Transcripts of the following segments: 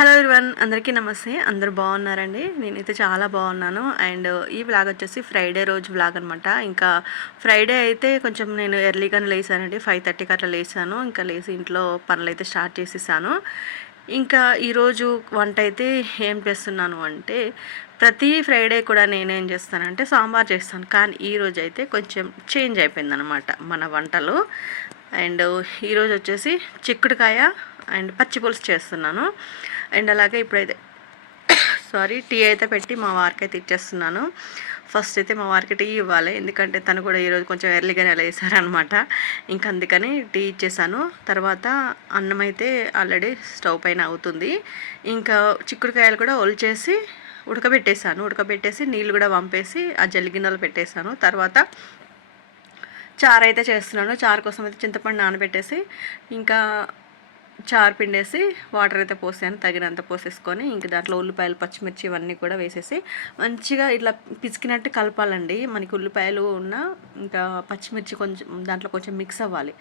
Hello everyone అందరికీ నమస్తే. అందరు బాగున్నారండి? నేనైతే చాలా బాగున్నాను. అండ్ ఈ వ్లాగ్ వచ్చేసి ఫ్రైడే రోజు వ్లాగ్ అనమాట ఇంకా ఫ్రైడే అయితే కొంచెం నేను ఎర్లీగానే లేసానండి ఫైవ్ థర్టీకి అట్లా లేసాను ఇంకా లేచి ఇంట్లో పనులు అయితే స్టార్ట్ చేసేసాను. ఇంకా ఈరోజు వంట అయితే ఏం చేస్తున్నాను అంటే ప్రతి ఫ్రైడే కూడా నేనేం చేస్తానంటే సాంబార్ చేస్తాను. కానీ ఈరోజు అయితే కొంచెం చేంజ్ అయిపోయిందనమాట మన వంటలు. అండ్ ఈరోజు వచ్చేసి చిక్కుడుకాయ అండ్ పచ్చిపులుసు చేస్తున్నాను. అండ్ అలాగే ఇప్పుడైతే సారీ టీ అయితే పెట్టి మా వారికి అయితే ఇచ్చేస్తున్నాను. ఫస్ట్ అయితే మా వారికి టీ ఇవ్వాలి. ఎందుకంటే తను కూడా ఈరోజు కొంచెం ఎర్లీగానే లేసారనమాట ఇంకా అందుకని టీ ఇచ్చేసాను. తర్వాత అన్నం అయితే ఆల్రెడీ స్టవ్ పైన అవుతుంది. ఇంకా చిక్కుడుకాయలు కూడా ఒలిచేసి ఉడకబెట్టేసాను. ఉడకబెట్టేసి నీళ్ళు కూడా పంపేసి ఆ జల్లిగిన్నెలు పెట్టేశాను తర్వాత చారు అయితే చేస్తున్నాను. చారు కోసం అయితే చింతపండు నానబెట్టేసి ఇంకా చారు పిండేసి వాటర్ అయితే పోసాను తగినంత పోసేసుకొని ఇంక దాంట్లో ఉల్లిపాయలు పచ్చిమిర్చి ఇవన్నీ కూడా వేసేసి మంచిగా ఇట్లా పిసికినట్టు కలపాలండి. మనకి ఉల్లిపాయలు ఉన్న ఇంకా పచ్చిమిర్చి కొంచెం దాంట్లో కొంచెం మిక్స్ అవ్వాలి.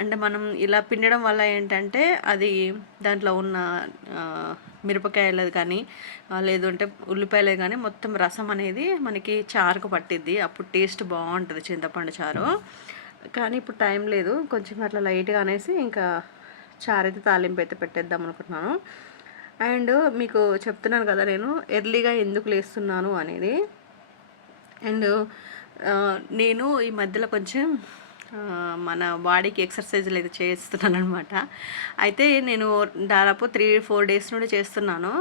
అంటే మనం ఇలా పిండడం వల్ల ఏంటంటే అది దాంట్లో ఉన్న మిరపకాయలు కానీ లేదంటే ఉల్లిపాయలు కానీ మొత్తం రసం అనేది మనకి చారుకు పట్టిద్ది. అప్పుడు టేస్ట్ బాగుంటుంది చింతపండు చారు. కానీ ఇప్పుడు టైం లేదు. కొంచెం అట్లా లైట్గా అనేసి ఇంకా చారు తాలింపు అయితే పెట్టేద్దాం అనుకుంటున్నాను. అండ్ మీకు చెప్తున్నాను కదా నేను ఎర్లీగా ఎందుకు లేస్తున్నాను అనేది. అండ్ నేను ఈ మధ్యలో కొంచెం మన బాడీకి ఎక్సర్సైజ్లు అయితే చేస్తున్నాను అనమాట అయితే నేను దాదాపు త్రీ ఫోర్ డేస్ నుండి చేస్తున్నాను.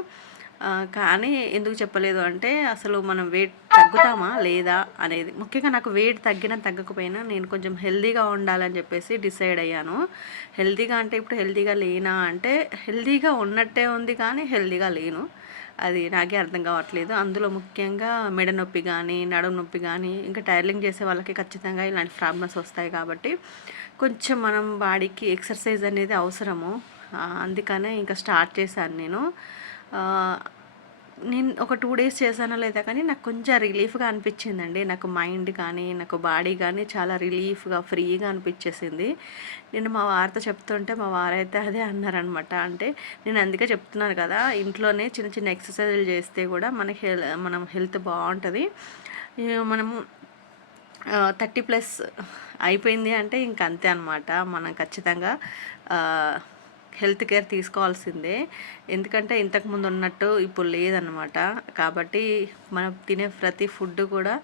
కానీ ఎందుకు చెప్పలేదు అంటే అసలు మనం వెయిట్ తగ్గుతామా లేదా అనేది. ముఖ్యంగా నాకు వెయిట్ తగ్గినా తగ్గకపోయినా నేను కొంచెం హెల్దీగా ఉండాలని చెప్పేసి డిసైడ్ అయ్యాను. హెల్దీగా అంటే ఇప్పుడు హెల్దీగా లేనా అంటే హెల్దీగా ఉన్నట్టే ఉంది కానీ హెల్దీగా లేను. అది నాకే అర్థం కావట్లేదు. అందులో ముఖ్యంగా మెడ నొప్పి కానీ నడుము నొప్పి కానీ ఇంకా టైర్లింగ్ చేసే వాళ్ళకి ఖచ్చితంగా ఇలాంటి ప్రాబ్లమ్స్ వస్తాయి కాబట్టి కొంచెం మనం బాడీకి ఎక్సర్సైజ్ అనేది అవసరము. అందుకనే ఇంకా స్టార్ట్ చేశాను నేను. నేను ఒక టూ డేస్ చేశానో లేదా కానీ నాకు కొంచెం రిలీఫ్గా అనిపించిందండి. నాకు మైండ్ కానీ నాకు బాడీ కానీ చాలా రిలీఫ్గా ఫ్రీగా అనిపించేసింది. నేను మా వారితో చెప్తుంటే మా వారైతే అదే అన్నారనమాట. అంటే నేను అందుకే చెప్తున్నాను కదా ఇంట్లోనే చిన్న చిన్న ఎక్సర్సైజులు చేస్తే కూడా మనకి హెల్ మనం హెల్త్ బాగుంటుంది. మనము థర్టీ ప్లస్ అయిపోయింది అంటే ఇంక అంతే అనమాట మనం ఖచ్చితంగా హెల్త్ కేర్ తీసుకోవాల్సిందే. ఎందుకంటే ఇంతకుముందు ఉన్నట్టు ఇప్పుడు లేదనమాట కాబట్టి మనం తినే ప్రతి ఫుడ్ కూడా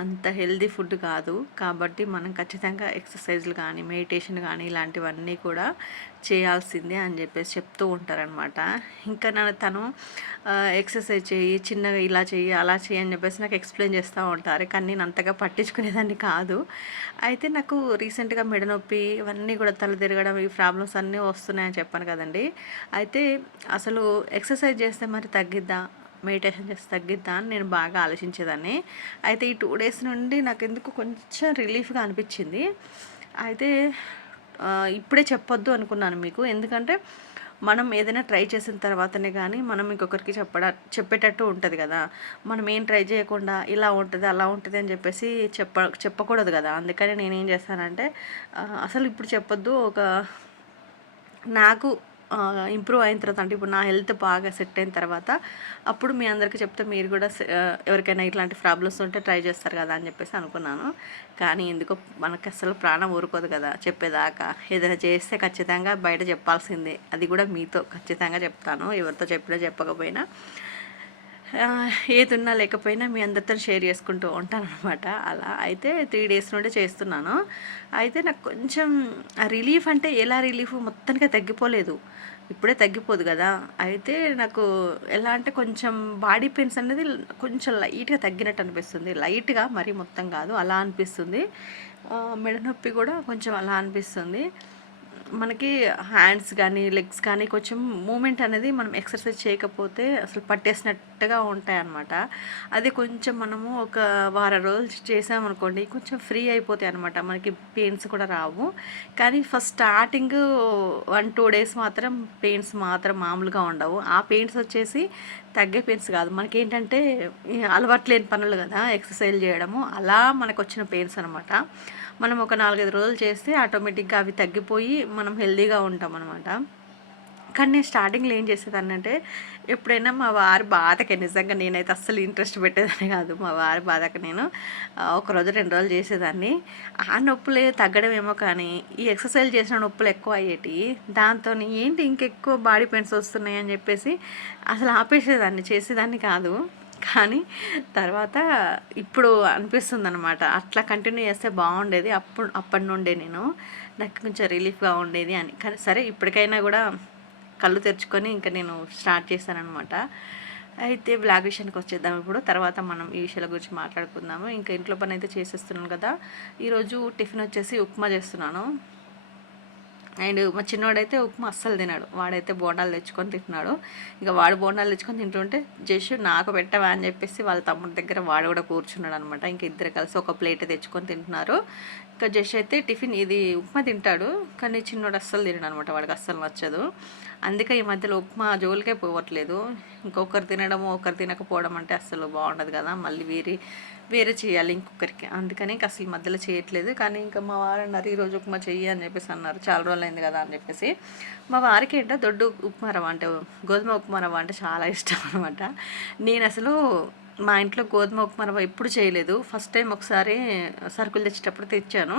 అంత హెల్దీ ఫుడ్ కాదు. కాబట్టి మనం ఖచ్చితంగా ఎక్సర్సైజ్లు కానీ మెడిటేషన్ కానీ ఇలాంటివన్నీ కూడా చేయాల్సిందే అని చెప్పేసి చెప్తూ ఉంటారనమాట ఇంకా నన్ను తను ఎక్సర్సైజ్ చేయి చిన్నగా ఇలా చెయ్యి అలా చెయ్యి అని చెప్పేసి నాకు ఎక్స్ప్లెయిన్ చేస్తూ ఉంటారు. కానీ నేను అంతగా పట్టించుకునేదాన్ని కాదు. అయితే నాకు రీసెంట్గా మెడ నొప్పి ఇవన్నీ కూడా తల తిరగడం ఈ ప్రాబ్లమ్స్ అన్నీ వస్తున్నాయని చెప్పాను కదండి. అయితే అసలు ఎక్సర్సైజ్ చేస్తే మరి తగ్గిద్దా? మెడిటేషన్ చేస్తే తగ్గిద్దా? అని నేను బాగా ఆలోచించేదాన్ని. అయితే ఈ టూ డేస్ నుండి నాకు ఎందుకు కొంచెం రిలీఫ్గా అనిపించింది. అయితే ఇప్పుడే చెప్పొద్దు అనుకున్నాను మీకు. ఎందుకంటే మనం ఏదైనా ట్రై చేసిన తర్వాతనే కానీ మనం ఇంకొకరికి చెప్పడ చెప్పేటట్టు ఉంటుంది కదా. మనం ఏం ట్రై చేయకుండా ఇలా ఉంటుంది అలా ఉంటుంది అని చెప్పేసి చెప్ప చెప్పకూడదు కదా. అందుకని నేనేం చేస్తానంటే అసలు ఇప్పుడు చెప్పొద్దు. ఒక నాకు ఇంప్రూవ్ అయిన తర్వాత అంటే ఇప్పుడు నా హెల్త్ బాగా సెట్ అయిన తర్వాత అప్పుడు మీ అందరికీ చెప్తే మీరు కూడా ఎవరికైనా ఇట్లాంటి ప్రాబ్లమ్స్ ఉంటే ట్రై చేస్తారు కదా అని చెప్పేసి అనుకున్నాను. కానీ ఎందుకో మనకి అసలు ప్రాణం ఊరుకోదు కదా చెప్పేదాకా. ఏదైనా చేస్తే ఖచ్చితంగా బయట చెప్పాల్సిందే. అది కూడా మీతో ఖచ్చితంగా చెప్తాను. ఎవరితో చెప్పినా చెప్పకపోయినా. ఏది ఉన్నా లేకపోయినా మీ అందరితో షేర్ చేసుకుంటూ ఉంటాను అనమాట అలా అయితే త్రీ డేస్ నుండి చేస్తున్నాను. అయితే నాకు కొంచెం రిలీఫ్ అంటే ఎలా రిలీఫ్ మొత్తానికి తగ్గిపోలేదు. ఇప్పుడే తగ్గిపోదు కదా. అయితే నాకు ఎలా అంటే కొంచెం బాడీ పెయిన్స్ అనేది కొంచెం లైట్గా తగ్గినట్టు అనిపిస్తుంది. లైట్గా మరీ మొత్తం కాదు అలా అనిపిస్తుంది. మెడ నొప్పి కూడా కొంచెం అలా అనిపిస్తుంది. మనకి హ్యాండ్స్ కానీ లెగ్స్ కానీ కొంచెం మూమెంట్ అనేది మనం ఎక్సర్సైజ్ చేయకపోతే అసలు పట్టేసినట్టుగా ఉంటాయి అన్నమాట అది కొంచెం మనము ఒక వారం రోజులు చేసామనుకోండి కొంచెం ఫ్రీ అయిపోతాయి అనమాట మనకి పెయిన్స్ కూడా రావు. కానీ first starting one two days మాత్రం పెయిన్స్ మాత్రం మామూలుగా ఉండవు. ఆ పెయిన్స్ వచ్చేసి తగ్గే పెయిన్స్ కాదు. మనకి ఏంటంటే అలవాట్లేని పనులు కదా ఎక్సర్సైజ్ చేయడము. అలా మనకు వచ్చిన పెయిన్స్ అనమాట మనం ఒక నాలుగైదు రోజులు చేస్తే ఆటోమేటిక్గా అవి తగ్గిపోయి మనం హెల్దీగా ఉంటాం అనమాట కానీ నేను స్టార్టింగ్లో ఏం చేసేదాన్ని అంటే ఎప్పుడైనా మా వారి బాధకి నిజంగా నేనైతే అస్సలు ఇంట్రెస్ట్ పెట్టేదాన్ని కాదు. మా వారి బాధకి నేను ఒక రోజు రెండు రోజులు చేసేదాన్ని. ఆ నొప్పులే తగ్గడమేమో కానీ ఈ ఎక్సర్సైజ్ చేసిన నొప్పులు ఎక్కువ అయ్యేటి దాంతో ఏంటి ఇంకెక్కువ బాడీ పెయిన్స్ వస్తున్నాయి అని చెప్పేసి అసలు ఆపేసేదాన్ని చేసేదాన్ని కాదు. కానీ తర్వాత ఇప్పుడు అనిపిస్తుంది అనమాట అట్లా కంటిన్యూ చేస్తే బాగుండేది. అప్పుడు అప్పటి నుండే నేను నాకు కొంచెం రిలీఫ్గా ఉండేది అని. కానీ సరే ఇప్పటికైనా కూడా కళ్ళు తెరుచుకొని ఇంకా నేను స్టార్ట్ చేశానమాట అయితే బ్లాగ్ విషయానికి వచ్చేద్దాం ఇప్పుడు. తర్వాత మనం ఈ విషయాల గురించి మాట్లాడుకుందాము. ఇంకా ఇంట్లో పని అయితే చేసేస్తున్నాను కదా. ఈరోజు టిఫిన్ వచ్చేసి ఉప్మా చేస్తున్నాను. అండ్ మా చిన్నవాడైతే ఉప్మా అస్సలు తినాడు. వాడైతే బోండాలు తెచ్చుకొని తింటున్నాడు. ఇంకా వాడు బోండాలు తెచ్చుకొని తింటుంటే జస్ట్ నాకు పెట్టవా? అని చెప్పేసి వాళ్ళ తమ్ముడి దగ్గర వాడు కూడా కూర్చున్నాడు అనమాట ఇంకా ఇద్దరు కలిసి ఒక ప్లేట్ తెచ్చుకొని తింటున్నారు. ఇంకా జస్ట్ అయితే టిఫిన్ ఇది ఉప్మా తింటాడు కానీ చిన్నోడు అస్సలు తినడు అనమాట వాడికి అస్సలు నచ్చదు. అందుకే ఈ మధ్యలో ఉప్మా జోలికే పోవట్లేదు. ఇంకొకరు తినడము ఒకరు తినకపోవడం అంటే అస్సలు బాగుండదు కదా మళ్ళీ వేరే వేరే చేయాలి ఇంకొకరికి. అందుకని ఇంకా అసలు ఈ మధ్యలో చేయట్లేదు. కానీ ఇంకా మా వారు అన్నారు ఈరోజు ఉప్మా చెయ్యి అని చెప్పేసి అన్నారు. చాలా రోజులు అయింది కదా అని చెప్పేసి. మా వారికి ఏంటో దొడ్డు ఉప్మా రవ్వ అంటే గోధుమ ఉప్మా రవ్వ అంటే చాలా ఇష్టం అనమాట. నేను అసలు మా ఇంట్లో గోధుమ ఉప్మా రవ్వ ఎప్పుడు చేయలేదు. ఫస్ట్ టైం ఒకసారి సరుకులు తెచ్చేటప్పుడు తెచ్చాను.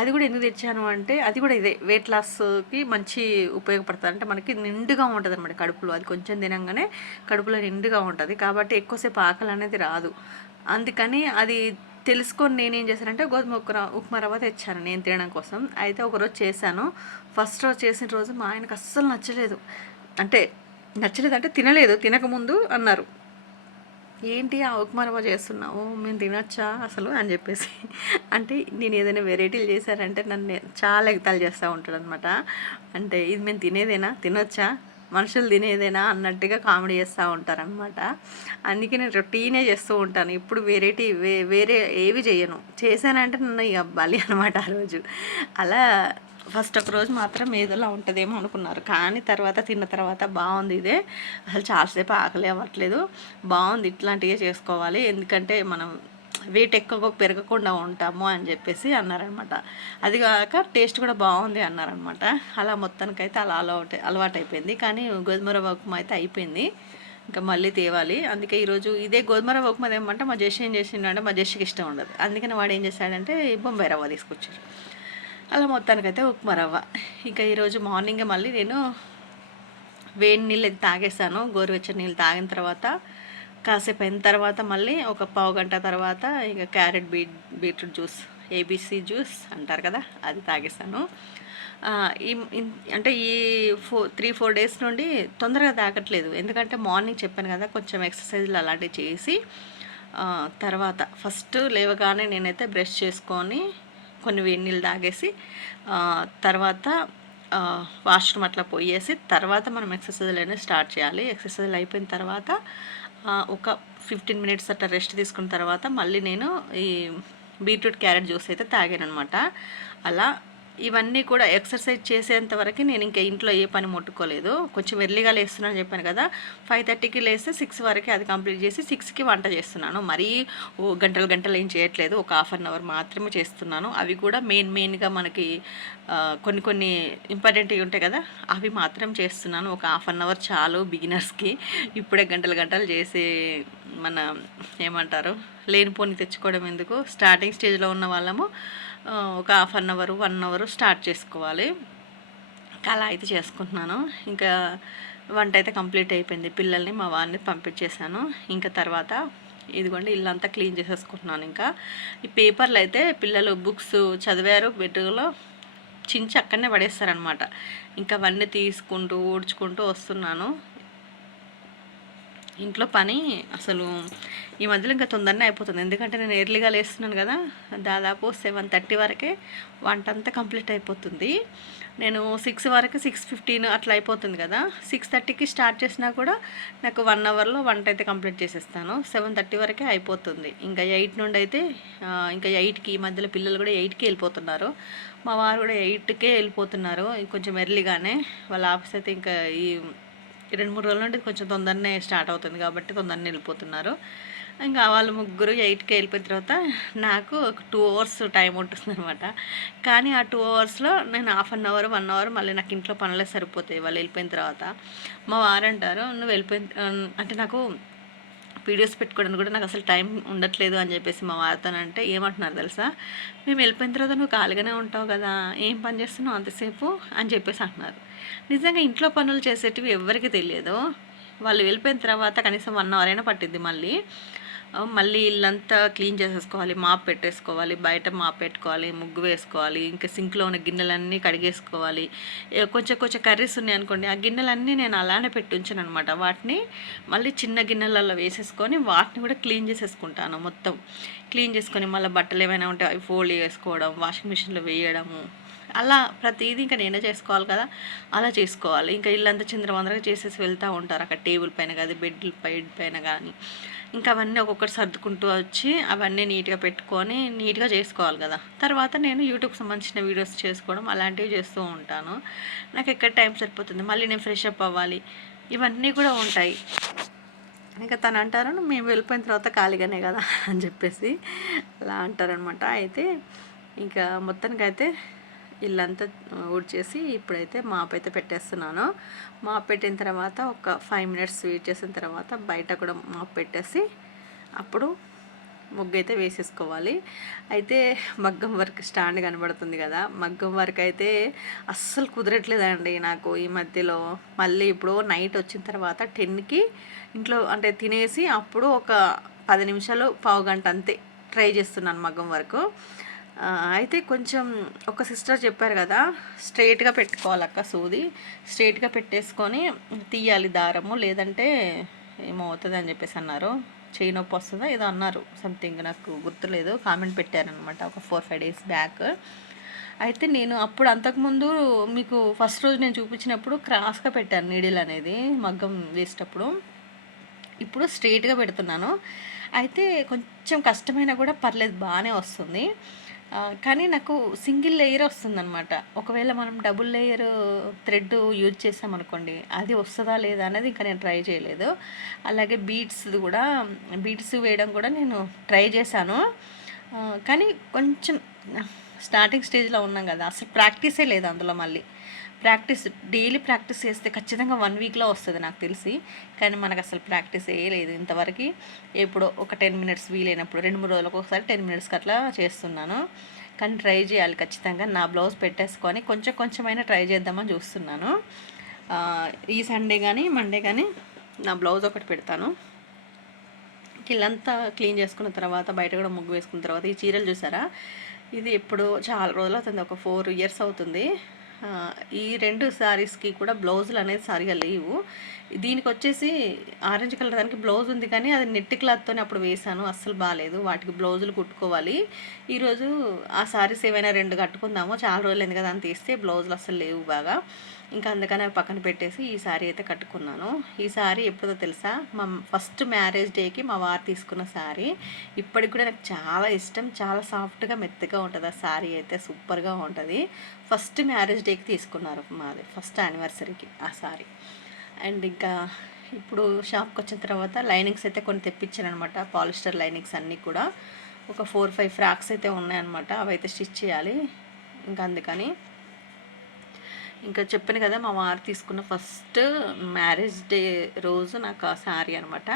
అది కూడా ఎందుకు తెచ్చాను అంటే అది కూడా ఇదే వెయిట్ లాస్కి మంచి ఉపయోగపడుతుంది. అంటే మనకి నిండుగా ఉంటుంది అనమాట కడుపులో. అది కొంచెం తినంగానే కడుపులో నిండుగా ఉంటుంది. కాబట్టి ఎక్కువసేపు ఆకలి అనేది రాదు. అందుకని అది తెలుసుకొని నేనేం చేశానంటే గోధుమ ఉప్మా ఉప్మా రవ్వ తెచ్చాను నేను తినడం కోసం. అయితే ఒకరోజు చేశాను. ఫస్ట్ రోజు చేసిన రోజు మా ఆయనకు అస్సలు నచ్చలేదు. అంటే నచ్చలేదు అంటే తినలేదు తినకముందు అన్నారు. ఏంటి ఆ ఉప్మా చేస్తున్నావు? మేము తినొచ్చా అసలు అని చెప్పేసి. అంటే నేను ఏదైనా వెరైటీలు చేశానంటే నన్ను చాలా ఎగతాలు చేస్తూ ఉంటాడు అనమాట అంటే ఇది మేము తినేదేనా? తినొచ్చా? మనుషులు తినేదేనా? అన్నట్టుగా కామెడీ చేస్తూ ఉంటారనమాట అందుకే నేను రొటీనే చేస్తూ ఉంటాను. ఇప్పుడు వెరైటీ వే వేరే ఏవి చేయను. చేశానంటే నన్ను ఇక బలి అనమాట ఆ రోజు. అలా ఫస్ట్ ఒక రోజు మాత్రం ఏదోలా ఉంటుందేమో అనుకున్నారు. కానీ తర్వాత తిన్న తర్వాత బాగుంది ఇదే. అసలు చాలాసేపు ఆకలి అవ్వట్లేదు. బాగుంది ఇట్లాంటివే చేసుకోవాలి. ఎందుకంటే మనం వెయిట్ ఎక్కువ పెరగకుండా ఉంటాము అని చెప్పేసి అన్నారనమాట. అది కాక టేస్ట్ కూడా బాగుంది అన్నారనమాట. అలా మొత్తానికైతే అలా అలవాటు అలవాటు అయిపోయింది కానీ గోధుమ రవ్వ ఉప్మా అయితే అయిపోయింది. ఇంకా మళ్ళీ తేవాలి. అందుకే ఈరోజు ఇదే గోధుమ రవ్వ ఉప్మా ఏమంటే మా జెష్ ఏం చేసిండంటే మా జెష్కి ఇష్టం ఉండదు. అందుకని వాడు ఏం చేశాడంటే బొంబాయి రవ్వ తీసుకొచ్చారు అలా మొత్తానికైతే ఉప్మా రవ్వ. ఇంకా ఈరోజు మార్నింగ్ మళ్ళీ నేను వేడి నీళ్ళు తాగేసాను. గోరువెచ్చని నీళ్ళు తాగిన తర్వాత కాసేపు అయిన తర్వాత మళ్ళీ ఒక పావు గంట తర్వాత ఇంకా carrot beet beetroot juice ABC juice అంటారు కదా అది తాగేసాను. ఈ అంటే ఈ ఫోర్ త్రీ ఫోర్ డేస్ నుండి తొందరగా తాగట్లేదు. ఎందుకంటే మార్నింగ్ చెప్పాను కదా కొంచెం ఎక్సర్సైజ్లు అలాంటివి చేసి తర్వాత ఫస్ట్ లేవగానే నేనైతే బ్రష్ చేసుకొని కొన్ని వేడి నీళ్ళు తాగేసి తర్వాత వాష్రూమ్ అట్లా పోయేసి తర్వాత మనం ఎక్సర్సైజ్లు అనేది స్టార్ట్ చేయాలి. ఎక్సర్సైజ్లు అయిపోయిన తర్వాత ఒక ఫిఫ్టీన్ మినిట్స్ అట్లా రెస్ట్ తీసుకున్న తర్వాత మళ్ళీ నేను ఈ బీట్రూట్ క్యారెట్ జ్యూస్ అయితే తాగాను అనమాట అలా ఇవన్నీ కూడా ఎక్సర్సైజ్ చేసేంత వరకు నేను ఇంకా ఇంట్లో ఏ పని ముట్టుకోలేదు. కొంచెం ఎర్లీగా లేస్తున్నాను చెప్పాను కదా ఫైవ్ థర్టీకి లేస్తే సిక్స్ వరకు అది కంప్లీట్ చేసి సిక్స్కి వంట చేస్తున్నాను. మరీ ఓ గంటలు గంటలు ఏం చేయట్లేదు ఒక హాఫ్ అన్ అవర్ మాత్రమే చేస్తున్నాను. అవి కూడా మెయిన్ మెయిన్గా మనకి కొన్ని కొన్ని ఇంపార్టెంట్వి ఉంటాయి కదా అవి మాత్రం చేస్తున్నాను. ఒక హాఫ్ అన్ అవర్ చాలు బిగినర్స్కి. ఇప్పుడే గంటలు గంటలు చేసి మన ఏమంటారు లేనిపోని తెచ్చుకోవడం ఎందుకు? స్టార్టింగ్ స్టేజ్లో ఉన్న వాళ్ళము ఒక half an hour one hour start చేసుకోవాలి. ఇంకా అలా అయితే చేసుకుంటున్నాను. ఇంకా వంట అయితే కంప్లీట్ అయిపోయింది. పిల్లల్ని మా వారిని పంపించేశాను. ఇంకా తర్వాత ఇదిగోండి ఇల్లంతా క్లీన్ చేసేసుకుంటున్నాను ఇంకా. ఈ పేపర్లు అయితే పిల్లలు బుక్స్ చదివారు బెడ్రూమ్లో. చించి అక్కడనే పడేస్తారనమాట. ఇంకా అవన్నీ తీసుకుంటూ ఊడ్చుకుంటూ వస్తున్నాను. ఇంట్లో పని అసలు ఈ మధ్యలో ఇంకా తొందరనే అయిపోతుంది. ఎందుకంటే నేను ఎర్లీగా లేస్తున్నాను కదా దాదాపు సెవెన్ థర్టీ వరకే వంట అంతా కంప్లీట్ అయిపోతుంది. నేను సిక్స్ వరకు సిక్స్ ఫిఫ్టీన్ అట్లా అయిపోతుంది కదా. సిక్స్ థర్టీకి స్టార్ట్ చేసినా కూడా నాకు వన్ అవర్లో వంట అయితే కంప్లీట్ చేసేస్తాను. సెవెన్ థర్టీ వరకే అయిపోతుంది. ఇంకా ఎయిట్ నుండి అయితే ఇంకా ఎయిట్కి ఈ మధ్యలో పిల్లలు కూడా ఎయిట్కి వెళ్ళిపోతున్నారు. మా వారు కూడా ఎయిట్కే వెళ్ళిపోతున్నారు. కొంచెం ఎర్లీగానే వాళ్ళ ఆఫీస్ అయితే ఇంకా ఈ రెండు మూడు రోజుల నుండి కొంచెం తొందరనే స్టార్ట్ అవుతుంది కాబట్టి తొందరనే వెళ్ళిపోతున్నారు. ఇంకా వాళ్ళు ముగ్గురు ఎయిట్కి వెళ్ళిపోయిన తర్వాత నాకు ఒక టూ అవర్స్ టైం ఉంటుంది అనమాట కానీ ఆ టూ అవర్స్లో నేను half an hour one hour మళ్ళీ నాకు ఇంట్లో పనులే సరిపోతాయి వాళ్ళు వెళ్ళిపోయిన తర్వాత. మా వారు అంటారు నువ్వు వెళ్ళిపోయిన అంటే నాకు వీడియోస్ పెట్టుకోవడానికి కూడా నాకు అసలు టైం ఉండట్లేదు అని చెప్పేసి మా వారితో అంటే ఏమంటున్నారు తెలుసా? మేము వెళ్ళిపోయిన తర్వాత నువ్వు ఖాళీగానే ఉంటావు కదా ఏం పని చేస్తున్నావు అంతసేపు? అని చెప్పేసి అంటున్నారు. నిజంగా ఇంట్లో పనులు చేసేటివి ఎవరికి తెలియదు. వాళ్ళు వెళ్ళిపోయిన తర్వాత కనీసం వన్ అవర్ అయినా పట్టిద్ది మళ్ళీ. మళ్ళీ ఇల్లంతా క్లీన్ చేసేసుకోవాలి మాప్ పెట్టేసుకోవాలి బయట మాప్ పెట్టుకోవాలి ముగ్గు వేసుకోవాలి ఇంకా సింక్లో ఉన్న గిన్నెలన్నీ కడిగేసుకోవాలి. కొంచెం కొంచెం కర్రీస్ ఉన్నాయి అనుకోండి ఆ గిన్నెలన్నీ నేను అలానే పెట్టి ఉంచాను అనమాట వాటిని మళ్ళీ చిన్న గిన్నెలలో వేసేసుకొని వాటిని కూడా క్లీన్ చేసేసుకుంటాను మొత్తం. క్లీన్ చేసుకొని మళ్ళీ బట్టలు ఏమైనా ఉంటే అవి ఫోల్డ్ చేసుకోవడం వాషింగ్ మిషన్లో వేయడము. అలా ప్రతిదీ ఇంకా నేనే చేసుకోవాలి కదా అలా చేసుకోవాలి. ఇంకా ఇల్లంతా చిందరవందరగా చేసేసి వెళ్తూ ఉంటారు. అక్కడ టేబుల్ పైన కానీ బెడ్ పైన కానీ. ఇంకా అవన్నీ ఒక్కొక్కటి సర్దుకుంటూ వచ్చి అవన్నీ నీట్గా పెట్టుకొని నీట్గా చేసుకోవాలి కదా. తర్వాత నేను యూట్యూబ్కి సంబంధించిన వీడియోస్ చేసుకోవడం అలాంటివి చేస్తూ ఉంటాను. నాకు ఎక్కడ టైం సరిపోతుంది? మళ్ళీ నేను ఫ్రెష్ అప్ అవ్వాలి. ఇవన్నీ కూడా ఉంటాయి. ఇంకా తను అంటారు మేము వెళ్ళిపోయిన తర్వాత ఖాళీగానే కదా అని చెప్పేసి అలా అంటారనమాట అయితే ఇంకా మొత్తానికైతే ఇల్లంతా ఊడ్చేసి ఇప్పుడైతే మాప్ అయితే పెట్టేస్తున్నాను. మాప్ పెట్టిన తర్వాత ఒక ఫైవ్ మినిట్స్ వెయిట్ చేసిన తర్వాత బయట కూడా మాప్ పెట్టేసి అప్పుడు ముగ్గు అయితే వేసేసుకోవాలి. అయితే మగ్గం వర్క్ స్టాండ్ కనబడుతుంది కదా మగ్గం వర్క్ అయితే అస్సలు కుదరట్లేదండి నాకు ఈ మధ్యలో. మళ్ళీ ఇప్పుడు నైట్ వచ్చిన తర్వాత టెన్కి ఇంట్లో అంటే తినేసి అప్పుడు ఒక పది నిమిషాలు పావు గంట అంతే ట్రై చేస్తున్నాను మగ్గం వరకు. అయితే కొంచెం ఒక సిస్టర్ చెప్పారు కదా స్ట్రైట్గా పెట్టుకోవాలి అక్క సూది. స్ట్రైట్గా పెట్టేసుకొని తీయాలి దారము లేదంటే ఏమో అవుతుంది అని చెప్పేసి అన్నారు. చేయి నొప్పి వస్తుందా ఏదో అన్నారు సంథింగ్ నాకు గుర్తులేదు. కామెంట్ పెట్టారనమాట ఒక ఫోర్ ఫైవ్ డేస్ బ్యాక్. అయితే నేను అప్పుడు అంతకుముందు మీకు ఫస్ట్ రోజు నేను చూపించినప్పుడు క్రాస్గా పెట్టాను నీడిల్ అనేది మగ్గం వేసేటప్పుడు. ఇప్పుడు స్ట్రైట్గా పెడుతున్నాను. అయితే కొంచెం కష్టమైనా కూడా పర్లేదు బాగానే వస్తుంది. కానీ నాకు సింగిల్ లేయర్ వస్తుందన్నమాట. ఒకవేళ మనం డబుల్ లేయర్ థ్రెడ్ యూజ్ చేసామనుకోండి అది వస్తుందా లేదా అనేది ఇంకా నేను ట్రై చేయలేదు. అలాగే బీట్స్ కూడా బీట్స్ వేయడం కూడా నేను ట్రై చేశాను. కానీ కొంచెం స్టార్టింగ్ స్టేజ్లో ఉన్నాం కదా అసలు ప్రాక్టీసే లేదు అందులో మళ్ళీ. ప్రాక్టీస్ డైలీ ప్రాక్టీస్ చేస్తే ఖచ్చితంగా వన్ వీక్లో వస్తుంది నాకు తెలిసి. కానీ మనకు అసలు ప్రాక్టీస్ ఏ లేదు. ఇంతవరకు ఎప్పుడో ఒక టెన్ మినిట్స్ వీలైనప్పుడు రెండు మూడు రోజులకు ఒకసారి టెన్ మినిట్స్కి అట్లా చేస్తున్నాను. కానీ ట్రై చేయాలి ఖచ్చితంగా. నా బ్లౌజ్ పెట్టేసుకొని కొంచెం కొంచెమైనా ట్రై చేద్దామని చూస్తున్నాను. ఈ సండే కానీ మండే కానీ నా బ్లౌజ్ ఒకటి పెడతాను. కిల్లంతా క్లీన్ చేసుకున్న తర్వాత బయట కూడా ముగ్గు వేసుకున్న తర్వాత ఈ చీరలు చూసారా? ఇది ఎప్పుడు చాలా రోజులు అవుతుంది. ఒక ఫోర్ ఇయర్స్ అవుతుంది. ఈ రెండు శారీస్కి కూడా బ్లౌజులు అనేది సరిగా లేవు. దీనికి వచ్చేసి ఆరెంజ్ కలర్ దానికి బ్లౌజ్ ఉంది కానీ అది నెట్ క్లాత్తోనే అప్పుడు వేసాను అస్సలు బాగాలేదు వాటికి బ్లౌజులు కుట్టుకోవాలి. ఈరోజు ఆ శారీస్ ఏవైనా రెండు కట్టుకుందామో చాలా రోజులు ఎందుకంటే కదా అని తీస్తే బ్లౌజులు అస్సలు లేవు బాగా. ఇంకా అందుకని పక్కన పెట్టేసి ఈ శారీ అయితే కట్టుకున్నాను. ఈ శారీ ఎప్పుడో తెలుసా? మా ఫస్ట్ మ్యారేజ్ డేకి మా వారు తీసుకున్న శారీ. ఇప్పటికి కూడా నాకు చాలా ఇష్టం. చాలా సాఫ్ట్గా మెత్తగా ఉంటుంది ఆ శారీ అయితే. సూపర్గా ఉంటుంది. ఫస్ట్ మ్యారేజ్ డేకి తీసుకున్నారు మాది. ఫస్ట్ యానివర్సరీకి ఆ శారీ. అండ్ ఇంకా ఇప్పుడు షాప్కి వచ్చిన తర్వాత లైనింగ్స్ అయితే కొన్ని తెప్పించాను అనమాట పాలిస్టర్ లైనింగ్స్ అన్నీ కూడా. ఒక ఫోర్ ఫైవ్ ఫ్రాక్స్ అయితే ఉన్నాయన్నమాట. అవి అయితే స్టిచ్ చేయాలి. ఇంకా అందుకని ఇంకా చెప్పాను కదా మా వారు తీసుకున్న ఫస్ట్ మ్యారేజ్ డే రోజు నాకు ఆ శారీ అనమాట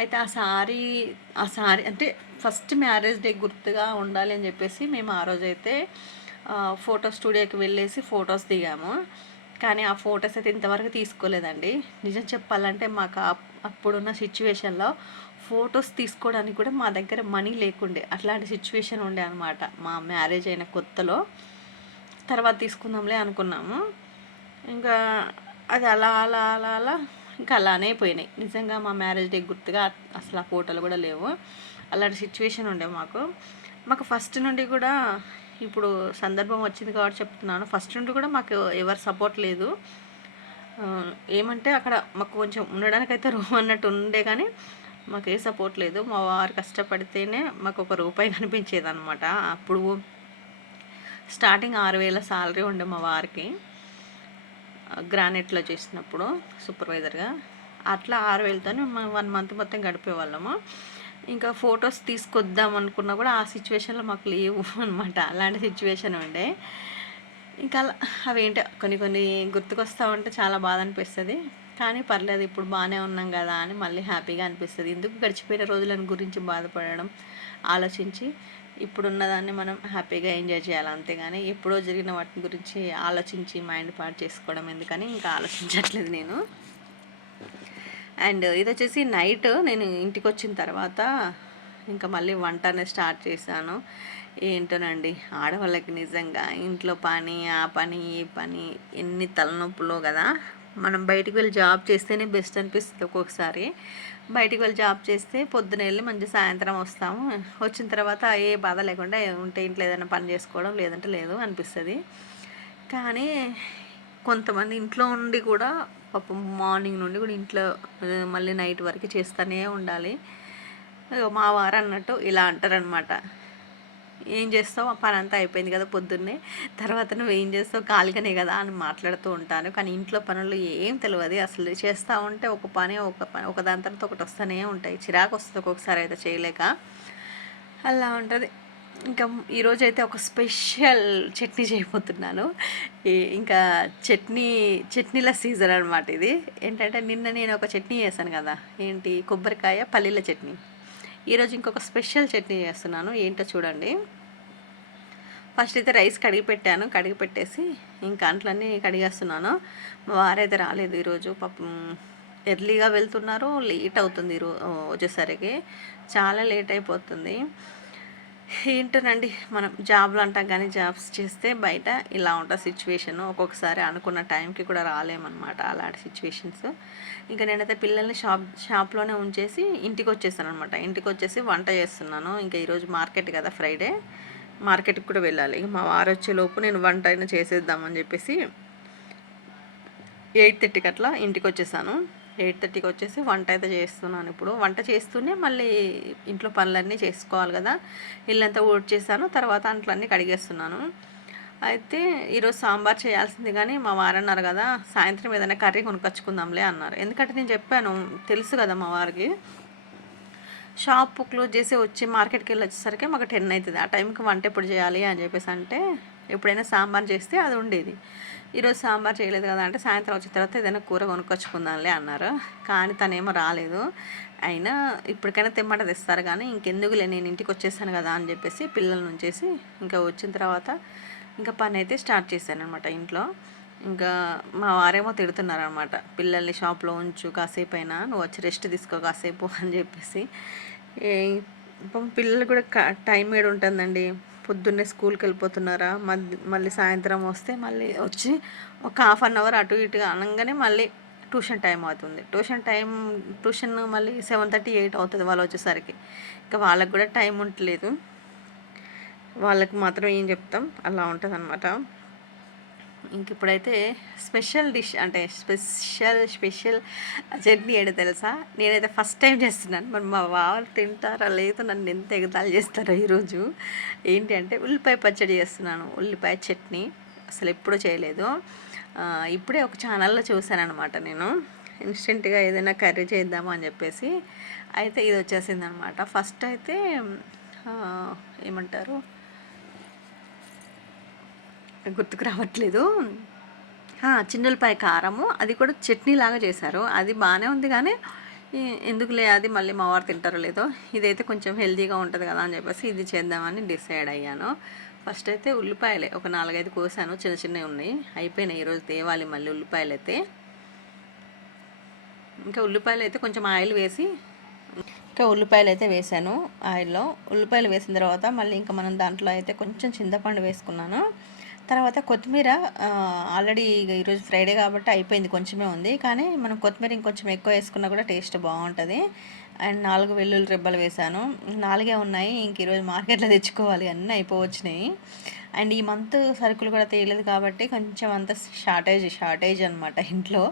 అయితే ఆ శారీ ఆ శారీ అంటే ఫస్ట్ మ్యారేజ్ డే గుర్తుగా ఉండాలి అని చెప్పేసి మేము ఆ రోజైతే ఫోటో స్టూడియోకి వెళ్ళేసి ఫొటోస్ దిగాము. కానీ ఆ ఫొటోస్ అయితే ఇంతవరకు తీసుకోలేదండి. నిజం చెప్పాలంటే మాకు అప్పుడున్న సిచ్యువేషన్లో ఫొటోస్ తీసుకోవడానికి కూడా మా దగ్గర మనీ లేకుండే అట్లాంటి సిచ్యువేషన్ ఉండే అనమాట మా మ్యారేజ్ అయిన కొత్తలో. తర్వాత తీసుకుందాంలే అనుకున్నాము. ఇంకా అది అలా అలా అలా అలా ఇంకా అలానే పోయినాయి నిజంగా మా మ్యారేజ్ డే గుర్తుగా అసలు ఆ ఫోటోలు కూడా లేవు. అలాంటి సిచ్యువేషన్ ఉండే మాకు. మాకు ఫస్ట్ నుండి కూడా ఇప్పుడు సందర్భం వచ్చింది కాబట్టి చెప్తున్నాను. ఫస్ట్ నుండి కూడా మాకు ఎవరు సపోర్ట్ లేదు. ఏమంటే అక్కడ మాకు కొంచెం ఉండడానికైతే రూమ్ అన్నట్టు ఉండే కానీ మాకు ఏ సపోర్ట్ లేదు. మా వారు కష్టపడితేనే మాకు ఒక రూపాయి కనిపించేది అనమాట అప్పుడు స్టార్టింగ్ ఆరు వేల సాలరీ ఉండే మా వారికి. గ్రానైట్లో చేసినప్పుడు సూపర్వైజర్గా అట్లా ఆరు వేలతో వన్ మంత్ మొత్తం గడిపేవాళ్ళము. ఇంకా ఫొటోస్ తీసుకొద్దాం అనుకున్నా కూడా ఆ సిచ్యువేషన్లో మాకు లేవు అనమాట అలాంటి సిచ్యువేషన్ ఉండే. ఇంకా అలా కొన్ని కొన్ని గుర్తుకొస్తా ఉంటే చాలా బాధ అనిపిస్తుంది. కానీ పర్లేదు ఇప్పుడు బాగానే ఉన్నాం కదా అని మళ్ళీ హ్యాపీగా అనిపిస్తుంది. ఎందుకు గడిచిపోయిన రోజులను గురించి బాధపడడం ఆలోచించి ఇప్పుడున్న దాన్ని మనం హ్యాపీగా ఎంజాయ్ చేయాలి అంతేగాని ఎప్పుడో జరిగిన వాటి గురించి ఆలోచించి మైండ్ పాడు చేసుకోవడం ఎందుకని ఇంకా ఆలోచించట్లేదు నేను. అండ్ ఇది వచ్చేసి నైట్ నేను ఇంటికి వచ్చిన తర్వాత ఇంకా మళ్ళీ వంట అనేది స్టార్ట్ చేశాను. ఏంటోనండి ఆడవాళ్ళకి నిజంగా ఇంట్లో పని ఆ పని ఈ పని ఎన్ని తలనొప్పులో కదా. మనం బయటికి వెళ్ళి జాబ్ చేస్తేనే బెస్ట్ అనిపిస్తుంది ఒక్కొక్కసారి. బయటికి వెళ్ళి జాబ్ చేస్తే పొద్దున వెళ్ళి మంచి సాయంత్రం వస్తాము. వచ్చిన తర్వాత ఏ బాధ లేకుండా ఉంటే ఇంట్లో ఏదైనా పని చేసుకోవడం లేదంటే లేదు అనిపిస్తుంది. కానీ కొంతమంది ఇంట్లో ఉండి కూడా పాపం మార్నింగ్ నుండి కూడా ఇంట్లో మళ్ళీ నైట్ వరకు చేస్తూనే ఉండాలి. మా వారు అన్నట్టు ఇలా అంటారనమాట ఏం చేస్తావు? ఆ పని అంతా అయిపోయింది కదా పొద్దున్నే. తర్వాత నువ్వు ఏం చేస్తావు? ఖాళీగానే కదా అని మాట్లాడుతూ ఉంటాను. కానీ ఇంట్లో పనులు ఏం తెలియదు అసలు చేస్తూ ఉంటే ఒక పని ఒక పని ఒక దాని తర్వాత ఒకటి వస్తూనే ఉంటాయి. చిరాకు వస్తుంది ఒక్కొక్కసారి అయితే చేయలేక. అలా ఉంటుంది. ఇంకా ఈరోజు అయితే ఒక స్పెషల్ చట్నీ చేయబోతున్నాను. ఇంకా చట్నీ చట్నీల సీజన్ అనమాట ఇది. ఏంటంటే నిన్న నేను ఒక చట్నీ చేశాను కదా. ఏంటి? కొబ్బరికాయ పల్లీల చట్నీ. ఈరోజు ఇంకొక స్పెషల్ చట్నీ చేస్తున్నాను. ఏంటో చూడండి. ఫస్ట్ అయితే రైస్ కడిగి పెట్టాను. కడిగి పెట్టేసి ఇంకా అంట్లన్నీ కడిగేస్తున్నాను. మా వారైతే రాలేదు ఈరోజు. పాపం ఎర్లీగా వెళ్తున్నారు. లేట్ అవుతుంది ఈరోజు వచ్చేసరికి. చాలా లేట్ అయిపోతుంది. ఏంటోనండి మనం జాబ్లు అంటాం కానీ జాబ్స్ చేస్తే బయట ఇలా ఉంటుంది సిచ్యువేషన్. ఒక్కొక్కసారి అనుకున్న టైంకి కూడా రాలేమన్నమాట అలాంటి సిచ్యువేషన్స్. ఇంకా నేనైతే పిల్లల్ని షాప్ షాప్లోనే ఉంచేసి ఇంటికి వచ్చేసాను అనమాట ఇంటికి వచ్చేసి వంట చేస్తున్నాను. ఇంకా ఈరోజు మార్కెట్ కదా ఫ్రైడే. మార్కెట్కి కూడా వెళ్ళాలి. మా వారు వచ్చేలోపు నేను వంట అయినా చేసేద్దామని చెప్పేసి ఎయిట్ థర్టీకి అట్లా ఇంటికి వచ్చేసాను ఎయిట్ థర్టీకి వచ్చేసి వంట అయితే చేస్తున్నాను ఇప్పుడు. వంట చేస్తూనే మళ్ళీ ఇంట్లో పనులన్నీ చేసుకోవాలి కదా. ఇల్లంతా ఊడ్చేసాను తర్వాత అంట్లన్నీ కడిగేస్తున్నాను. అయితే ఈరోజు సాంబార్ చేయాల్సింది కానీ మా వారు అన్నారు కదా సాయంత్రం ఏదైనా కర్రీ కొనుక్కొచ్చుకుందాంలే అన్నారు. ఎందుకంటే నేను చెప్పాను తెలుసు కదా మా వారికి. షాప్ క్లోజ్ చేసి వచ్చి మార్కెట్కి వెళ్ళి వచ్చేసరికి మాకు టెన్ అవుతుంది. ఆ టైంకి వంట ఎప్పుడు చేయాలి అని చెప్పేసి అంటే ఎప్పుడైనా సాంబార్ చేస్తే అది ఉండేది. ఈరోజు సాంబార్ చేయలేదు కదా అంటే సాయంత్రం వచ్చిన తర్వాత ఏదైనా కూర కొనుక్కొచ్చుకుందాంలే అన్నారు. కానీ తనేమో రాలేదు. అయినా ఇప్పటికైనా తెమ్మంట తెస్తారు కానీ ఇంకెందుకులే నేను ఇంటికి వచ్చేసాను కదా అని చెప్పేసి పిల్లల నుంచేసి ఇంకా వచ్చిన తర్వాత ఇంకా పని అయితే స్టార్ట్ చేశాను అనమాట ఇంట్లో. ఇంకా మా వారేమో తిడుతున్నారనమాట పిల్లల్ని షాప్లో ఉంచు కాసేపు అయినా నువ్వు వచ్చి రెస్ట్ తీసుకో కాసేపు అని చెప్పేసి. పిల్లలు కూడా టైం ఏడు ఉంటుందండి పొద్దున్నే స్కూల్కి వెళ్ళిపోతున్నారా? మళ్ళీ సాయంత్రం వస్తే మళ్ళీ వచ్చి ఒక హాఫ్ అన్ అవర్ అటు ఇటుగా అనగానే మళ్ళీ ట్యూషన్ టైం అవుతుంది. ట్యూషన్ టైం ట్యూషన్ మళ్ళీ సెవెన్ థర్టీ ఎయిట్ అవుతుంది వాళ్ళు వచ్చేసరికి. ఇంకా వాళ్ళకి కూడా టైం ఉండలేదు వాళ్ళకి మాత్రం ఏం చెప్తాం? అలా ఉంటుంది అనమాట ఇంక ఇప్పుడైతే స్పెషల్ డిష్ అంటే స్పెషల్ స్పెషల్ చట్నీ ఏడు తెలుసా? నేనైతే ఫస్ట్ టైం చేస్తున్నాను. మరి మా వాళ్ళు తింటారా లేదో నన్ను ఎంత ఎగతాలు చేస్తారో ఈరోజు. ఏంటి అంటే ఉల్లిపాయ పచ్చడి చేస్తున్నాను. ఉల్లిపాయ చట్నీ అసలు ఎప్పుడూ చేయలేదు. ఇప్పుడే ఒక ఛానల్లో చూశాను అనమాట నేను. ఇన్స్టెంట్గా ఏదైనా కర్రీ చేద్దాము అని చెప్పేసి. అయితే ఇది వచ్చేసింది అనమాట ఫస్ట్ అయితే ఏమంటారు? గుర్తుకు రావట్లేదు. చిన్నులపాయ కారము. అది కూడా చట్నీ లాగా చేశారు. అది బాగానే ఉంది కానీ ఎందుకులే అది మళ్ళీ మా వారు తింటారో లేదో. ఇదైతే కొంచెం హెల్తీగా ఉంటుంది కదా అని చెప్పేసి ఇది చేద్దామని డిసైడ్ అయ్యాను. ఫస్ట్ అయితే ఉల్లిపాయలే. ఒక నాలుగైదు కోసాను. చిన్న చిన్నవి ఉన్నాయి. అయిపోయినాయి ఈరోజు తేవాలి మళ్ళీ ఉల్లిపాయలు అయితే ఇంకా ఉల్లిపాయలు అయితే కొంచెం ఆయిల్ వేసి ఇంకా ఉల్లిపాయలు అయితే వేసాను ఆయిల్లో. ఉల్లిపాయలు వేసిన తర్వాత మళ్ళీ ఇంకా మనం దాంట్లో అయితే కొంచెం చింతపండు వేసుకున్నాను. తర్వాత కొత్తిమీర ఆల్రెడీ ఈరోజు ఫ్రైడే కాబట్టి అయిపోయింది కొంచెమే ఉంది. కానీ మనం కొత్తిమీర ఇంకొంచెం ఎక్కువ వేసుకున్నా కూడా టేస్ట్ బాగుంటుంది. అండ్ నాలుగు వెల్లుల్లి రెబ్బలు వేసాను. నాలుగే ఉన్నాయి ఇంక ఈరోజు మార్కెట్లో తెచ్చుకోవాలి అన్నీ అయిపోవచ్చినాయి. అండ్ ఈ మంత్ సరుకులు కూడా తేయలేదు కాబట్టి కొంచెం అంత షార్టేజ్ షార్టేజ్ అనమాట ఇంట్లో.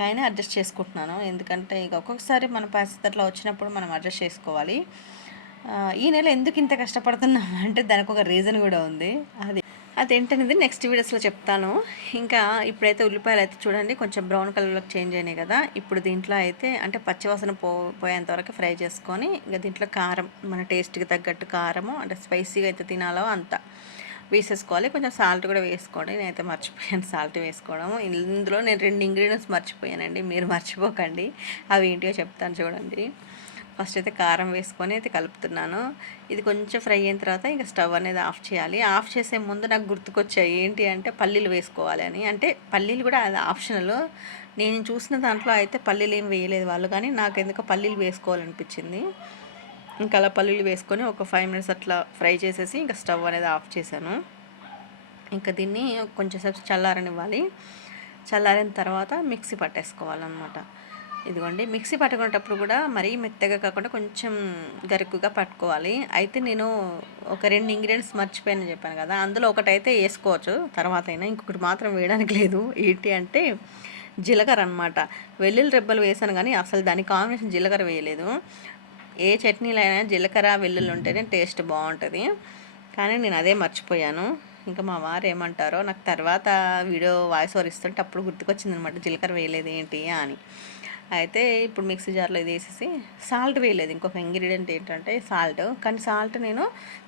కానీ అడ్జస్ట్ చేసుకుంటున్నాను. ఎందుకంటే ఇక ఒక్కొక్కసారి మన పరిస్థితి అట్లా వచ్చినప్పుడు మనం అడ్జస్ట్ చేసుకోవాలి. ఈ నెల ఎందుకు ఇంత కష్టపడుతున్నాం అంటే దానికి ఒక రీజన్ కూడా ఉంది. అది అదేంటనేది నెక్స్ట్ వీడియోస్లో చెప్తాను. ఇంకా ఇప్పుడైతే ఉల్లిపాయలు అయితే చూడండి కొంచెం బ్రౌన్ కలర్లోకి చేంజ్ అయినాయి కదా. ఇప్పుడు దీంట్లో అయితే అంటే పచ్చివాసన పో పోయేంత వరకు ఫ్రై చేసుకొని ఇంకా దీంట్లో కారం మన టేస్ట్కి తగ్గట్టు కారము అంటే స్పైసీగా అయితే తినాలో అంత వేసేసుకోవాలి. కొంచెం సాల్ట్ కూడా వేసుకోండి. నేనైతే మర్చిపోయాను సాల్ట్ వేసుకోవడం ఇందులో నేను రెండు ఇంగ్రీడియంట్స్ మర్చిపోయానండి. మీరు మర్చిపోకండి. అవి ఏంటియో చెప్తాను చూడండి. ఫస్ట్ అయితే కారం వేసుకొని అయితే కలుపుతున్నాను. ఇది కొంచెం ఫ్రై అయిన తర్వాత ఇంకా స్టవ్ అనేది ఆఫ్ చేయాలి. ఆఫ్ చేసే ముందు నాకు గుర్తుకొచ్చాయి ఏంటి అంటే పల్లీలు వేసుకోవాలి అని. అంటే పల్లీలు కూడా అది ఆప్షనల్. నేను చూసిన దాంట్లో అయితే పల్లీలు ఏం వేయలేదు వాళ్ళు కానీ నాకు ఎందుకో పల్లీలు వేసుకోవాలనిపించింది. ఇంకా అలా పల్లీలు వేసుకొని ఒక ఫైవ్ మినిట్స్ అట్లా ఫ్రై చేసేసి ఇంకా స్టవ్ అనేది ఆఫ్ చేశాను. ఇంకా దీన్ని కొంచెం సేపు చల్లారనివ్వాలి. చల్లారిన తర్వాత మిక్సీ పట్టేసుకోవాలన్నమాట. ఇదిగోండి. మిక్సీ పట్టుకునేటప్పుడు కూడా మరీ మెత్తగా కాకుండా కొంచెం గరుకుగా పట్టుకోవాలి. అయితే నేను ఒక రెండు ఇంగ్రీడియంట్స్ మర్చిపోయాను చెప్పాను కదా. అందులో ఒకటైతే వేసుకోవచ్చు. తర్వాత అయినా ఇంకొకటి మాత్రం వేయడానికి లేదు. ఏంటి అంటే జీలకర్ర అనమాట వెల్లుల్లి రెబ్బలు వేసాను కానీ అసలు దాని కాంబినేషన్ జీలకర్ర వేయలేదు. ఏ చట్నీలైనా జీలకర్ర వెల్లుల్లి ఉంటేనే టేస్ట్ బాగుంటుంది. కానీ నేను అదే మర్చిపోయాను. ఇంకా మా వారు ఏమంటారో నాకు తర్వాత వీడియో వాయిస్ ఓవర్ ఇస్తుంటే అప్పుడు గుర్తుకొచ్చింది అనమాట జీలకర్ర వేయలేదు ఏంటి అని. అయితే ఇప్పుడు మిక్సీ జార్లో ఇది వేసేసి సాల్ట్ వేయలేదు. ఇంకొక ఇంగ్రీడియంట్ ఏంటంటే సాల్ట్. కానీ సాల్ట్ నేను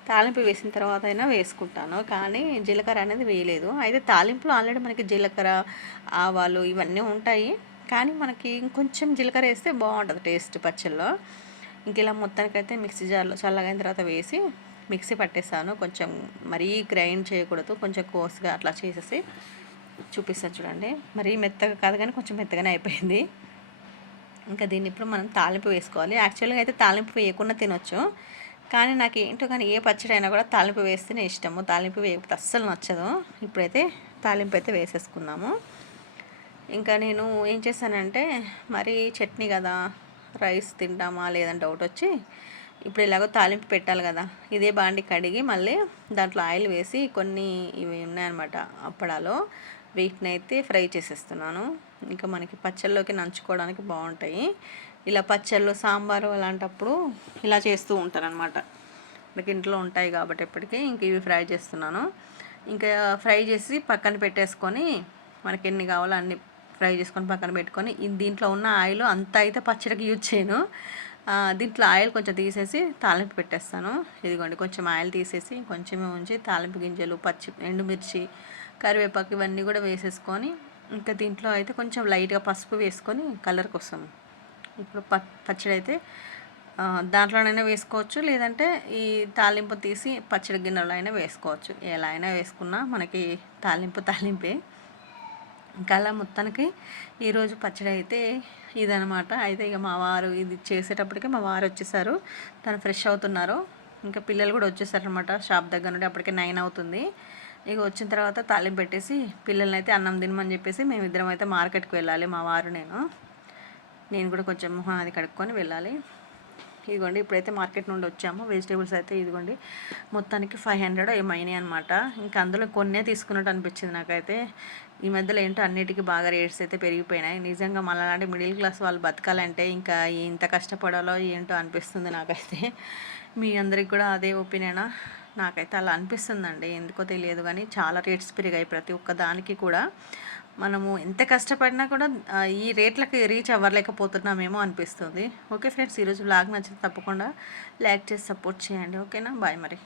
తాలింపు వేసిన తర్వాత అయినా వేసుకుంటాను. కానీ జీలకర్ర అనేది వేయలేదు. అయితే తాలింపులో ఆల్రెడీ మనకి జీలకర్ర ఆవాలు ఇవన్నీ ఉంటాయి. కానీ మనకి ఇంకొంచెం జీలకర్ర వేస్తే బాగుంటుంది టేస్ట్ పచ్చల్లో ఇంక ఇలా మొత్తానికైతే మిక్సీ జార్లో చల్లగైన తర్వాత వేసి మిక్సీ పట్టేస్తాను కొంచెం మరీ గ్రైండ్ చేయకూడదు. కొంచెం కోస్గా అట్లా చేసేసి చూపిస్తాను చూడండి. మరీ మెత్తగా కాదు కానీ కొంచెం మెత్తగానే అయిపోయింది. ఇంకా దీన్ని ఇప్పుడు మనం తాలింపు వేసుకోవాలి. యాక్చువల్గా అయితే తాలింపు వేయకుండా తినొచ్చు. కానీ నాకు ఏంటో కానీ ఏ పచ్చడి అయినా కూడా తాలింపు వేస్తేనే ఇష్టము. తాలింపు వేయకపోతే అస్సలు నచ్చదు. ఇప్పుడైతే తాలింపు అయితే వేసేసుకున్నాము. ఇంకా నేను ఏం చేశానంటే మరి చట్నీ కదా రైస్ తింటామా లేదని డౌట్ వచ్చి ఇప్పుడు ఇలాగో తాలింపు పెట్టాలి కదా ఇదే బాండి కడిగి మళ్ళీ దాంట్లో ఆయిల్ వేసి కొన్ని ఇవి ఉన్నాయన్నమాట అప్పడాలో వీటిని అయితే ఫ్రై చేసేస్తున్నాను. ఇంకా మనకి పచ్చళ్ళలోకి నంచుకోవడానికి బాగుంటాయి. ఇలా పచ్చళ్ళు సాంబారు అలాంటప్పుడు ఇలా చేస్తూ ఉంటారనమాట మనకి ఇంట్లో ఉంటాయి కాబట్టి ఇప్పటికీ ఇంక ఇవి ఫ్రై చేస్తున్నాను. ఇంకా ఫ్రై చేసి పక్కన పెట్టేసుకొని మనకి ఎన్ని కావాలో అన్ని ఫ్రై చేసుకొని పక్కన పెట్టుకొని దీంట్లో ఉన్న ఆయిల్ అంత అయితే పచ్చడికి యూజ్ చేయను. దీంట్లో ఆయిల్ కొంచెం తీసేసి తాలింపు పెట్టేస్తాను. ఇదిగోండి కొంచెం ఆయిల్ తీసేసి కొంచెమే ఉంచి తాలింపు గింజలు పచ్చి ఎండుమిర్చి కరివేపాకు ఇవన్నీ కూడా వేసేసుకొని ఇంకా దీంట్లో అయితే కొంచెం లైట్గా పసుపు వేసుకొని కలర్ కోసం. ఇప్పుడు ప పచ్చడి అయితే దాంట్లోనైనా వేసుకోవచ్చు. లేదంటే ఈ తాలింపు తీసి పచ్చడి గిన్నెలో అయినా వేసుకోవచ్చు. ఎలా అయినా వేసుకున్నా మనకి తాలింపు తాలింపే. ఇంకా అలా మొత్తానికి ఈరోజు పచ్చడి అయితే ఇదనమాట అయితే ఇక మా వారు ఇది చేసేటప్పటికే మా వారు వచ్చేసారు. తను ఫ్రెష్ అవుతున్నారు. ఇంకా పిల్లలు కూడా వచ్చేసారనమాట షాప్ దగ్గర నుండి అప్పటికే నైన్ అవుతుంది. ఇక వచ్చిన తర్వాత తాలింపు పెట్టేసి పిల్లల్ని అయితే అన్నం తినమని చెప్పేసి మేమిద్దరం అయితే మార్కెట్కి వెళ్ళాలి మా వారు నేను. నేను కూడా కొంచెం మొహం అది కడుక్కొని వెళ్ళాలి. ఇదిగోండి ఇప్పుడైతే మార్కెట్ నుండి వచ్చాము. వెజిటేబుల్స్ అయితే ఇదిగోండి మొత్తానికి ఫైవ్ హండ్రెడ్ ఏమైనాయి అనమాట ఇంకా అందులో కొన్నే తీసుకున్నట్టు అనిపించింది నాకైతే. ఈ మధ్యలో ఏంటో అన్నిటికీ బాగా రేట్స్ అయితే పెరిగిపోయినాయి. నిజంగా మళ్ళీ మిడిల్ క్లాస్ వాళ్ళు బతకాలంటే ఇంకా ఇంత కష్టపడాలో ఏంటో అనిపిస్తుంది నాకైతే. మీ అందరికి కూడా అదే ఒపీనియనా? నాకైతే అలా అనిపిస్తుందండి. ఎందుకో తెలియదు కానీ చాలా రేట్స్ పెరిగాయి ప్రతి ఒక్క దానికి కూడా. మనము ఎంత కష్టపడినా కూడా ఈ రేట్లకు రీచ్ అవ్వలేకపోతున్నామేమో అనిపిస్తుంది. ఓకే ఫ్రెండ్స్ ఈరోజు బ్లాగ్ నచ్చితే తప్పకుండా లైక్ చేసి సపోర్ట్ చేయండి. ఓకేనా? బాయ్ మరి.